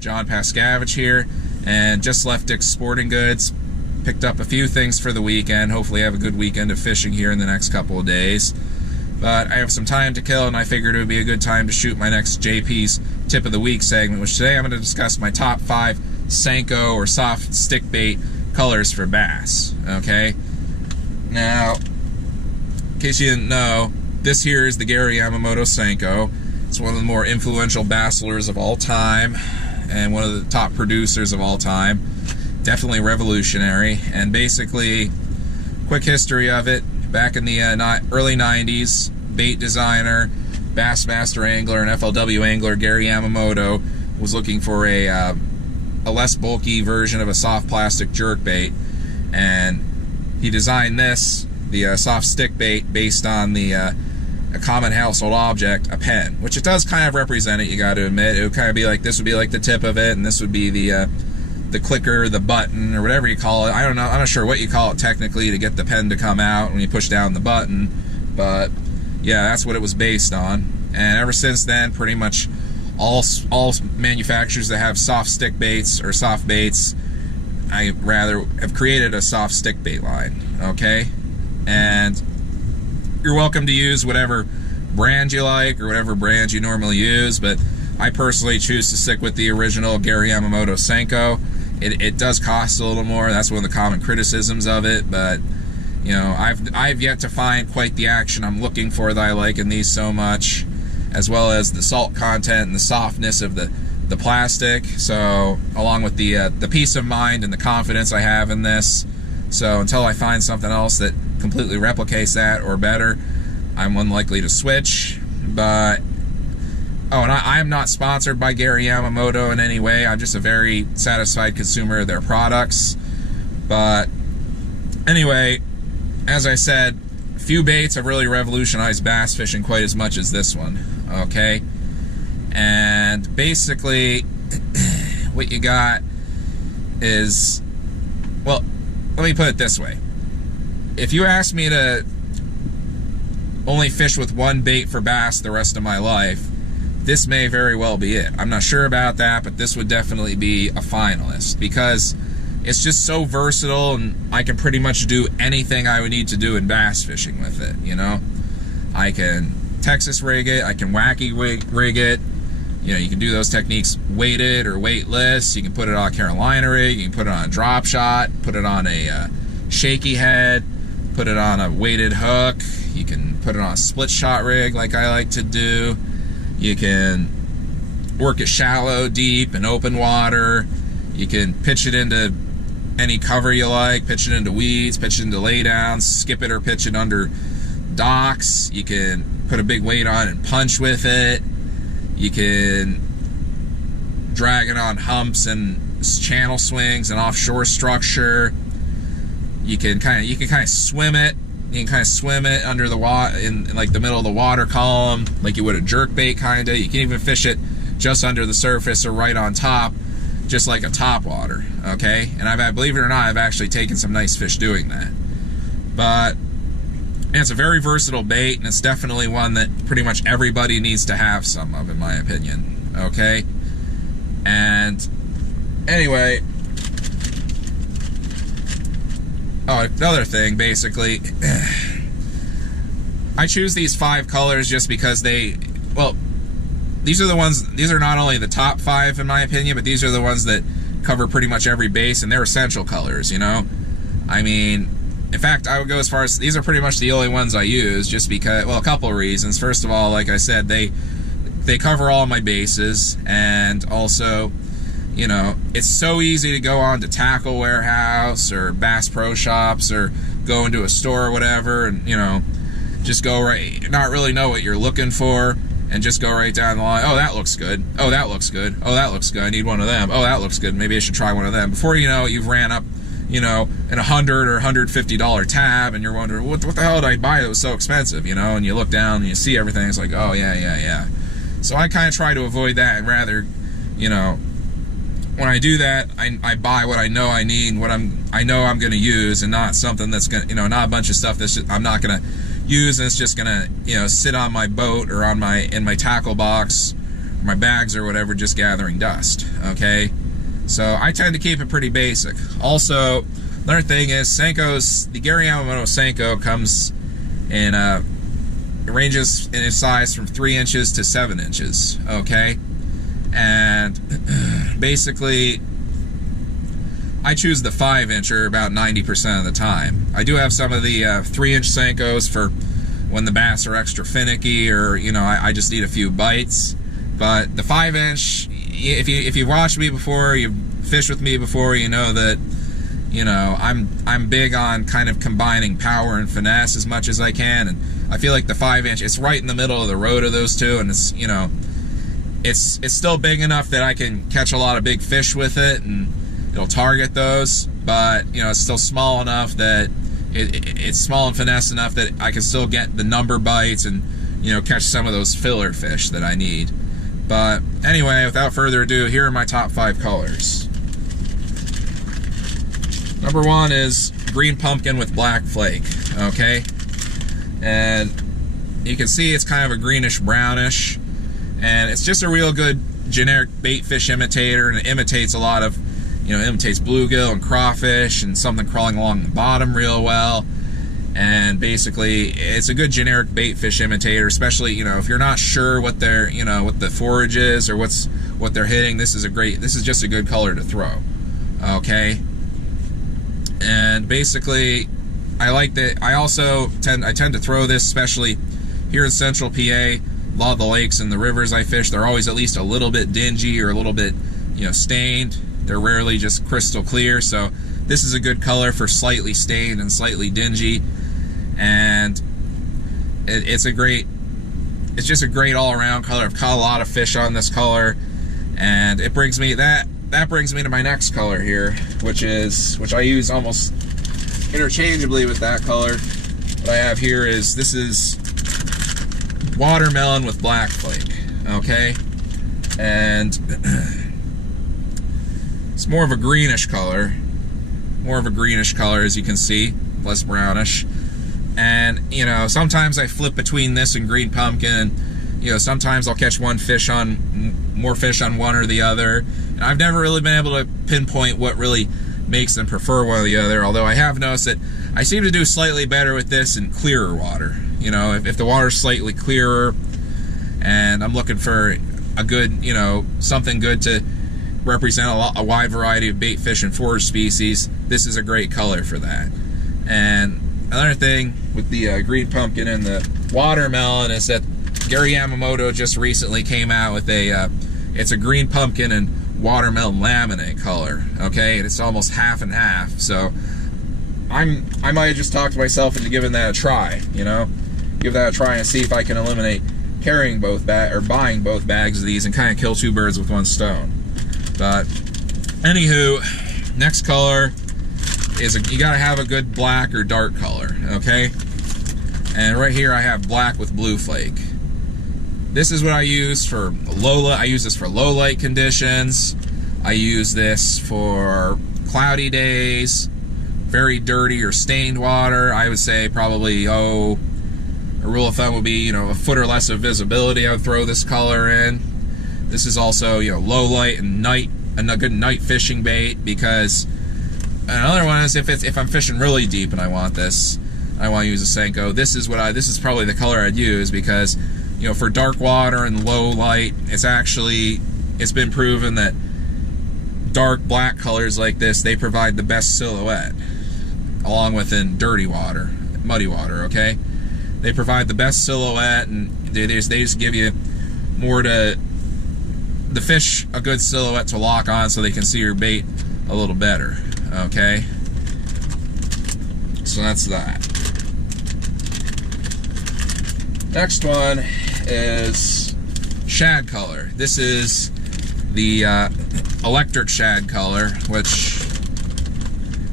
John Pascavage here, and just left Dick's Sporting Goods. Picked up a few things for the weekend. Hopefully I have a good weekend of fishing here in the next couple of days. But I have some time to kill, and I figured it would be a good time to shoot my next JP's Tip of the Week segment, which today I'm going to discuss my top 5 Senko or soft stick bait colors for bass. Okay? Now, in case you didn't know, this here is the Gary Yamamoto Senko. It's one of the more influential bass lures of all time, and one of the top producers of all time. Definitely revolutionary. And basically, quick history of it, back in the early 90s, bait designer, Bassmaster angler, and FLW angler Gary Yamamoto was looking for a less bulky version of a soft plastic jerkbait, and he designed this, the soft stick bait, based on the a common household object, a pen, which it does kind of represent it, you got to admit. It would kind of be like, this would be like the tip of it, and this would be the clicker, the button, or whatever you call it. I don't know, I'm not sure what you call it technically to get the pen to come out when you push down the button, but yeah, that's what it was based on. And ever since then, pretty much all manufacturers that have soft stick baits or soft baits, I rather have created a soft stick bait line, okay? And you're welcome to use whatever brand you like or whatever brand you normally use, but I personally choose to stick with the original Gary Yamamoto Senko. It does cost a little more. That's one of the common criticisms of it, but you know, I've yet to find quite the action I'm looking for that I like in these so much, as well as the salt content and the softness of the plastic. So along with the peace of mind and the confidence I have in this. So until I find something else that completely replicates that or better, I'm unlikely to switch. But oh, and I am not sponsored by Gary Yamamoto in any way. I'm just a very satisfied consumer of their products. But anyway, as I said, few baits have really revolutionized bass fishing quite as much as this one, okay? And basically, what you got is, well, let me put it this way. If you ask me to only fish with one bait for bass the rest of my life, this may very well be it. I'm not sure about that, but this would definitely be a finalist, because it's just so versatile, and I can pretty much do anything I would need to do in bass fishing with it, you know? I can Texas rig it, I can wacky rig it, you know, you can do those techniques weighted or weightless, you can put it on a Carolina rig, you can put it on a drop shot, put it on a shaky head, put it on a weighted hook, you can put it on a split shot rig like I like to do. You can work it shallow, deep, and open water. You can pitch it into any cover you like, pitch it into weeds, pitch it into laydowns, skip it or pitch it under docks. You can put a big weight on it and punch with it. You can drag it on humps and channel swings and offshore structure. You can kind of swim it. You can kind of swim it under the water, in like the middle of the water column, like you would a jerkbait kind of. You can even fish it just under the surface or right on top, just like a topwater, okay? And believe it or not, I've actually taken some nice fish doing that. But it's a very versatile bait, and it's definitely one that pretty much everybody needs to have some of, in my opinion, okay? And anyway, oh, another thing, basically, I choose these 5 colors just because they, well, these are not only the top 5 in my opinion, but these are the ones that cover pretty much every base, and they're essential colors, you know? I mean, in fact, I would go as far as, these are pretty much the only ones I use, just because, well, a couple of reasons. First of all, like I said, they cover all my bases, and also, you know, it's so easy to go on to Tackle Warehouse or Bass Pro Shops or go into a store or whatever, and, you know, just go right, not really know what you're looking for, and just go right down the line. Oh, that looks good. Oh, that looks good. Oh, that looks good. I need one of them. Oh, that looks good. Maybe I should try one of them. Before you know it, you've ran up, you know, an $100 or $150 tab, and you're wondering, what the hell did I buy that was so expensive, you know? And you look down and you see everything. It's like, oh, yeah. So I kind of try to avoid that, and rather, you know, when I do that, I buy what I know I need, what I know I'm going to use, and not something that's going to, you know, not a bunch of stuff that's just, I'm not going to use, and it's just going to, you know, sit on my boat or on in my tackle box my bags or whatever just gathering dust, okay? So I tend to keep it pretty basic. Also, another thing is Senkos, the Gary Yamamoto Senko comes in, it ranges in its size from 3 inches to 7 inches, okay? And basically, I choose the 5-incher about 90% of the time. I do have some of the 3-inch Senkos for when the bass are extra finicky, or, you know, I just need a few bites. But the 5-inch, if you've watched me before, you've fished with me before, you know that, you know, I'm big on kind of combining power and finesse as much as I can, and I feel like the 5-inch, it's right in the middle of the road of those two, and it's, you know, it's still big enough that I can catch a lot of big fish with it, and it'll target those, but, you know, it's still small enough that it's small and finesse enough that I can still get the number bites and, you know, catch some of those filler fish that I need. But anyway, without further ado, here are my top 5 colors. Number 1 is green pumpkin with black flake, okay? And you can see it's kind of a greenish brownish, and it's just a real good generic bait fish imitator, and it imitates a lot of, you know, imitates bluegill and crawfish and something crawling along the bottom real well. And basically, it's a good generic bait fish imitator, especially, you know, if you're not sure what their, you know, what the forage is or what they're hitting. This is just a good color to throw, okay? And basically, I like that. I also tend to throw this, especially here in Central PA. A lot of the lakes and the rivers I fish, they're always at least a little bit dingy or a little bit, you know, stained. They're rarely just crystal clear, so this is a good color for slightly stained and slightly dingy. And it's just a great all-around color. I've caught a lot of fish on this color, and it brings me that brings me to my next color here, which I use almost interchangeably with that color. What I have here is, this is watermelon with black flake, okay? And it's more of a greenish color, as you can see, less brownish. And, you know, sometimes I flip between this and green pumpkin, and, you know, sometimes I'll catch more fish on one or the other. And I've never really been able to pinpoint what really makes them prefer one or the other, although I have noticed that I seem to do slightly better with this in clearer water. You know, if the water's slightly clearer and I'm looking for a good, you know, something good to represent a wide variety of bait fish and forage species, this is a great color for that. And another thing with the green pumpkin and the watermelon is that Gary Yamamoto just recently came out with it's a green pumpkin and watermelon laminate color, okay? And it's almost half and half, so I might have just talked myself into giving that a try, you know? Give that a try and see if I can eliminate carrying both buying both bags of these and kind of kill 2 birds with 1 stone. But anywho, next color is you gotta have a good black or dark color, okay? And right here I have black with blue flake. This is what I use for I use this for low light conditions. I use this for cloudy days, very dirty or stained water. I would say probably, a rule of thumb would be, you know, a foot or less of visibility I would throw this color in. This is also, you know, low light and a good night fishing bait, because another one is if I'm fishing really deep and I want to use a Senko, this is probably the color I'd use, because, you know, for dark water and low light, it's been proven that dark black colors like this, they provide the best silhouette, along with in dirty water, muddy water, okay? They provide the best silhouette, and they just give you more to the fish a good silhouette to lock on, so they can see your bait a little better, okay? So that's that. Next one is shad color. This is the electric shad color, which,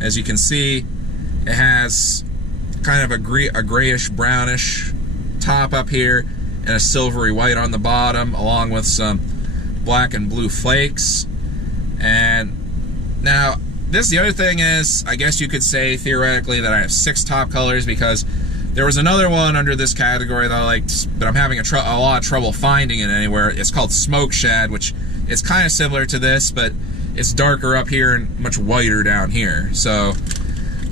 as you can see, it has kind of a grayish brownish top up here and a silvery white on the bottom, along with some black and blue flakes. And now the other thing is, I guess you could say theoretically that I have 6 top colors, because There was another one under this category that I liked, but I'm having a lot of trouble finding it anywhere. It's called Smoke Shad, which is kind of similar to this, but it's darker up here and much whiter down here. So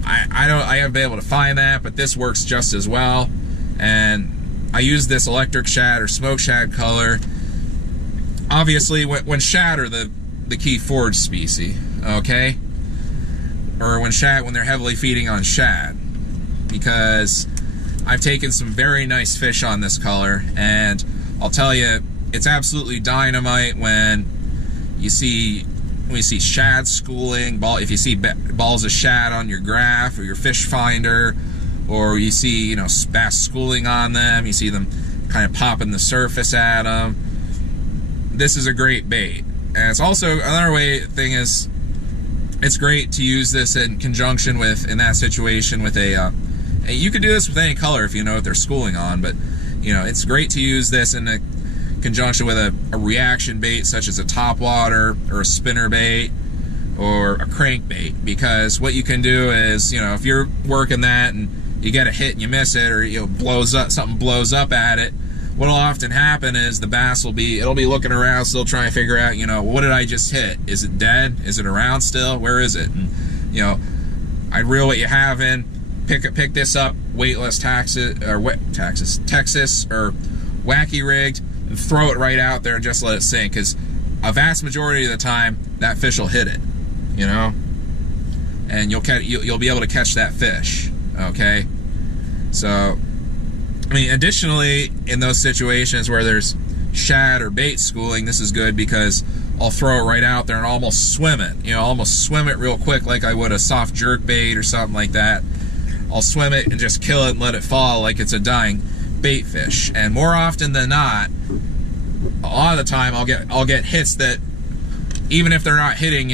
I haven't been able to find that, but this works just as well. And I use this electric shad or smoke shad color. Obviously, when shad are the key forage species, okay, or when they're heavily feeding on shad, because I've taken some very nice fish on this color, and I'll tell you, it's absolutely dynamite when you see shad schooling. If you see balls of shad on your graph or your fish finder, or you see bass schooling on them, you see them kind of popping the surface at them. This is a great bait, and it's also another thing is it's great to use this in conjunction with, in that situation, with a. You could do this with any color if you know what they're schooling on, but it's great to use this in a conjunction with a reaction bait such as a topwater or a spinner bait or a crankbait, because what you can do is, if you're working that and you get a hit and you miss it, or something blows up at it, what'll often happen is the bass will be looking around, still trying to figure out, what did I just hit? Is it dead? Is it around still? Where is it? And I'd reel what you have in, pick this up, weightless Texas or wacky rigged, and throw it right out there and just let it sink, because a vast majority of the time that fish will hit it, and you'll be able to catch that fish. Okay, so additionally, in those situations where there's shad or bait schooling, this is good because I'll throw it right out there and almost swim it. Almost swim it real quick, like I would a soft jerk bait or something like that. I'll swim it and just kill it and let it fall like it's a dying bait fish. And more often than not, a lot of the time I'll get hits that, even if they're not hitting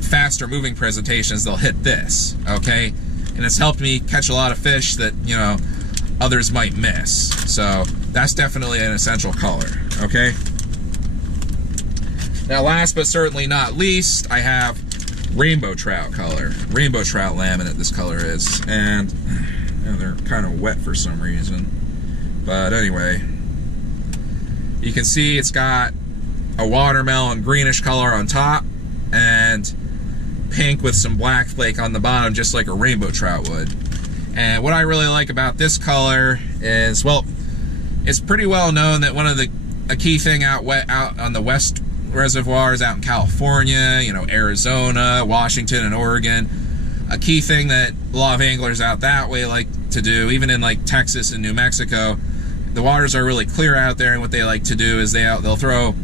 faster moving presentations, they'll hit this. Okay, and it's helped me catch a lot of fish that others might miss. So that's definitely an essential color. Okay, now last but certainly not least, I have rainbow trout color, rainbow trout laminate. This color is, and they're kind of wet for some reason, but anyway, you can see it's got a watermelon greenish color on top and pink with some black flake on the bottom, just like a rainbow trout would. And what I really like about this color is, well, it's pretty well known that a key thing out on the west reservoirs out in California, Arizona, Washington, and Oregon, a key thing that a lot of anglers out that way like to do, even in like Texas and New Mexico, the waters are really clear out there, and what they like to do is they'll throw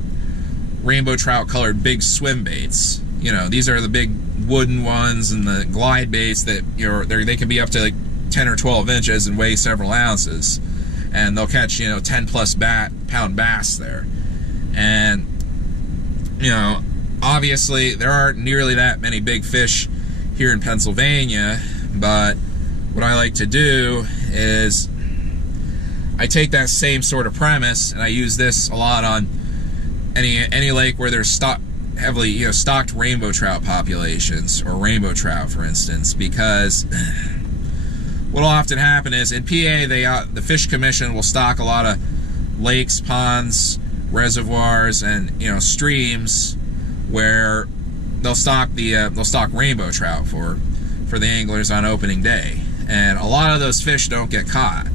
rainbow trout colored big swim baits. These are the big wooden ones and the glide baits that they can be up to like 10 or 12 inches and weigh several ounces, and they'll catch 10 plus pound bass there. And obviously there aren't nearly that many big fish here in Pennsylvania, but what I like to do is I take that same sort of premise and I use this a lot on any lake where there's heavily stocked rainbow trout populations, or rainbow trout, for instance, because what'll often happen is in PA the Fish Commission will stock a lot of lakes, ponds, reservoirs, and streams where they'll stock rainbow trout for the anglers on opening day, and a lot of those fish don't get caught,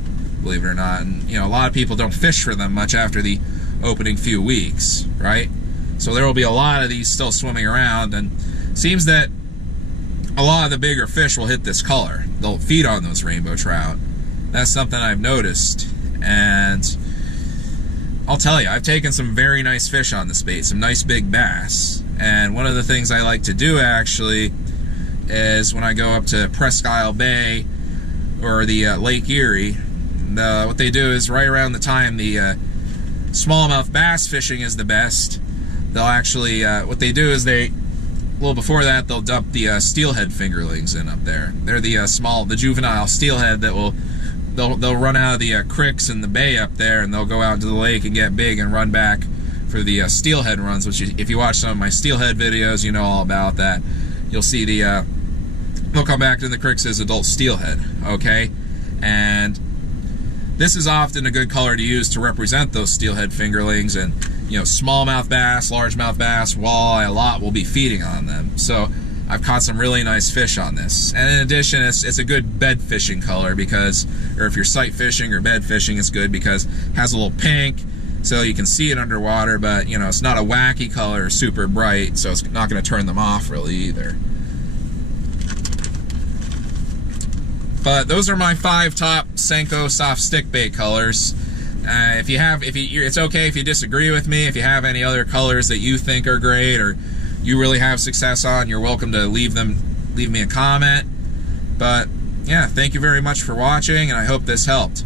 believe it or not, and a lot of people don't fish for them much after the opening few weeks, right? So there will be a lot of these still swimming around, and it seems that a lot of the bigger fish will hit this color. They'll feed on those rainbow trout. That's something I've noticed, and I'll tell you, I've taken some very nice fish on this bait, some nice big bass. And one of the things I like to do actually is when I go up to Presque Isle Bay or the Lake Erie, what they do is right around the time the smallmouth bass fishing is the best, they'll actually, what they do is a little before that, they'll dump the steelhead fingerlings in up there. They're the juvenile steelhead that they'll run out of the creeks in the bay up there, and they'll go out into the lake and get big and run back for the steelhead runs, which if you watch some of my steelhead videos, you know all about that. You'll see they'll come back to the creeks as adult steelhead, okay? And this is often a good color to use to represent those steelhead fingerlings, and you know, smallmouth bass, largemouth bass, walleye, a lot will be feeding on them. So I've caught some really nice fish on this. And in addition, it's a good bed fishing color because, or if you're sight fishing or bed fishing, it's good because it has a little pink, so you can see it underwater, but you know, it's not a wacky color, super bright, so it's not going to turn them off really either. But those are my 5 top Senko soft stick bait colors. It's okay if you disagree with me. If you have any other colors that you think are great or you really have success on, you're welcome to leave me a comment. But yeah, thank you very much for watching, and I hope this helped.